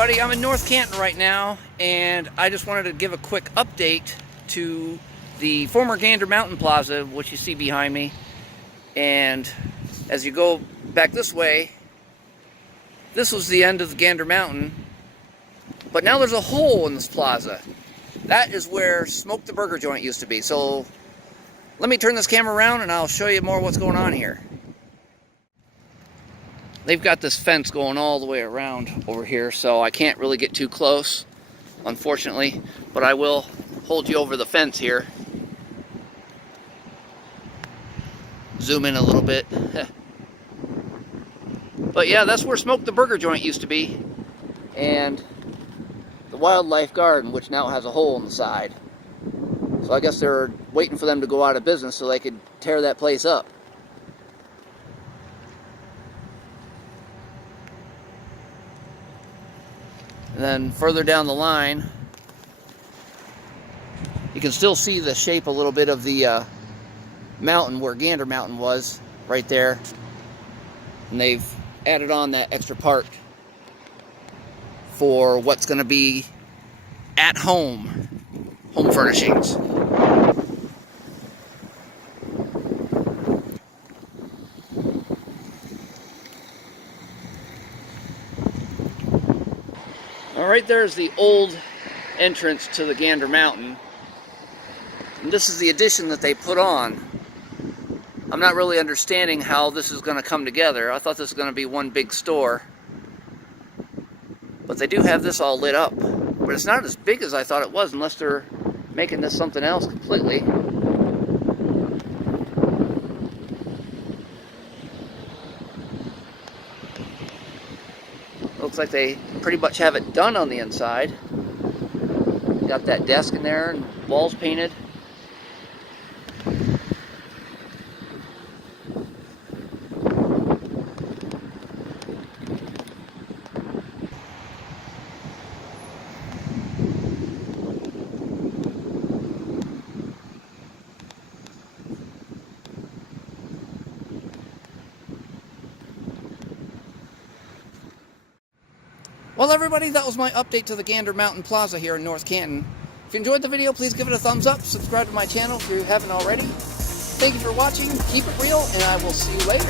everybody, I'm in North Canton right now, and I just wanted to give a quick update to the former Gander Mountain Plaza, which you see behind me. And as you go back this way, this was the end of the Gander Mountain, but now there's a hole in this plaza. That is where Smoke the Burger Joint used to be. So let me turn this camera around and I'll show you more what's going on here. They've got this fence going all the way around over here, so I can't really get too close, unfortunately, but I will hold you over the fence here. Zoom in a little bit. But yeah, that's where Smoke the Burger Joint used to be, and the Wildlife Garden, which now has a hole in the side. So I guess they're waiting for them to go out of business so they could tear that place up. And then further down the line, you can still see the shape a little bit of the mountain where Gander Mountain was, right there. And they've added on that extra part for what's going to be at home furnishings. Right there's the old entrance to the Gander Mountain, and this is the addition that they put on. I'm not really understanding how this is going to come together. I thought this was going to be one big store, but they do have this all lit up, but it's not as big as I thought it was, unless they're making this something else completely. Looks like they pretty much have it done on the inside. Got that desk in there and walls painted. Well, everybody, that was my update to the Gander Mountain Plaza here in North Canton. If you enjoyed the video, please give it a thumbs up. Subscribe to my channel if you haven't already. Thank you for watching. Keep it real, and I will see you later.